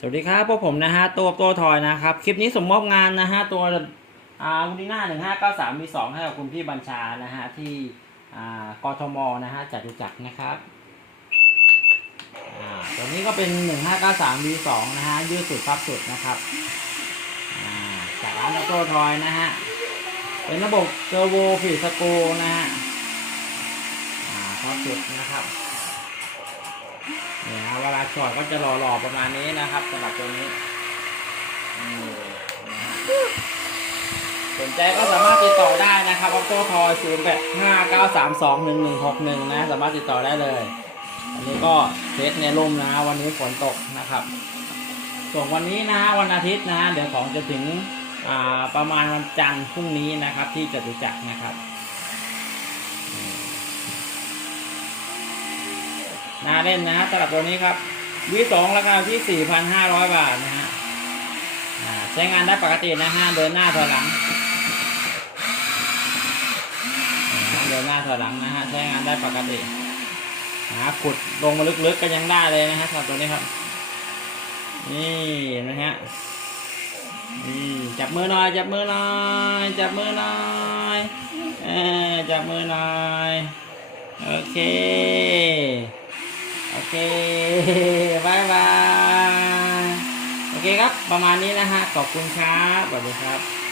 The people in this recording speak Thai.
สวัสดีครับพวกผมนะฮะตัวตัวทอยนะครับ คลิปนี้สมมอบงานนะฮะตัวอ่าวูดิน่าหนึ่งห้าเก้าสามมีสองให้กับคุณพี่บัญชานะฮะที่อ่ากทมนะฮะจตุจักนะครับอ่าตัวนี้ก็เป็นหนึ่งห้าเก้าสามวีสองนะฮะยืดสุดพับสุดนะครับอ่าจากร้านตัวทอยนะฮะเป็นระบบเทอร์โวฟีสโกนะฮะอ่าพับสุดนะครับ เวลาช็อตก็จะหล่อๆประมาณนี้นะครับสำหรับตัวนี้สนใจก็สามารถติดต่อได้นะครับออโต้ทอยศูนย์แปดห้าเก้าสามสองหนึ่งหนึ่งหกหนึ่งนะสามารถติดต่อได้เลยอันนี้ก็เทสในร่มนะ วันนี้ฝนตกนะครับ ส่วนวันนี้นะวันอาทิตย์นะ เดี๋ยวของจะถึงประมาณวันจันทร์พรุ่งนี้นะครับ ที่จตุจักรนะครับ น่าเล่นนะสำหรับตัวนี้ครับวีสองราคาที่ 4,500 บาทนะฮะใช้งานได้ปกตินะฮะเดินหน้าถอยหลังเดินหน้าถอยหลังนะฮะใช้งานได้ปกตินะขุดลงมาลึกๆก็ยังได้เลยนะฮะสำหรับตัวนี้ครับ นี่นะฮะนี่จับมือหน่อยจับมือหน่อยจับมือหน่อยเออจับมือหน่อยโอเค บายบาย โอเคครับ ประมาณนี้นะฮะ ขอบคุณครับสวัสดีครับ